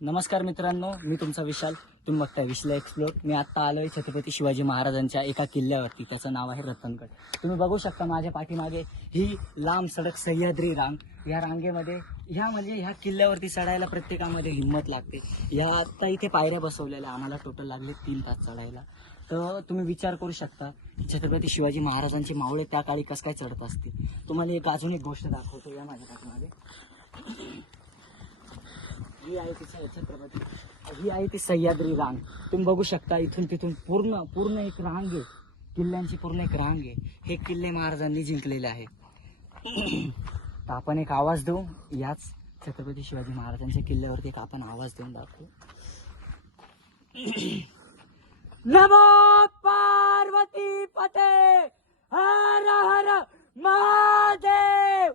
नमस्कार मित्रांनो, मी तुमचा विशाल. तुम्ही बघताय विशाल एक्सप्लोर. मी आता आलोय छत्रपती शिवाजी महाराजांच्या एका किल्ल्यावरती. त्याचं नाव आहे रतनगड. तुम्ही बघू शकता माझ्या पाठीमागे ही लांब सडक सह्याद्री रांग. या रांगेमध्ये ह्या किल्ल्यावरती चढायला प्रत्येकामध्ये हिंमत लागते. या आता इथे पायऱ्या बसवलेल्या आम्हाला टोटल लागले 3 तास चढायला. तर तुम्ही विचार करू शकता छत्रपती शिवाजी महाराजांचे मावळे त्या काळी कसं काय चढत असतील. तुम्हाला अजून एक गोष्ट दाखवतो. या माझ्या पाठीमागे ही आहे ती छत्रपती, ही आहे ती सह्याद्री रांग. तुम्ही बघू शकता इथून तिथून पूर्ण एक रांग आहे. किल्ल्यांची पूर्ण एक रांग आहे. हे किल्ले महाराजांनी जिंकलेले आहे. तर आपण एक आवाज देऊ. याच छत्रपती शिवाजी महाराजांच्या किल्ल्यावरती एक आपण आवाज देऊन दाखवू. नमो पार्वती पते हर हर महादेव.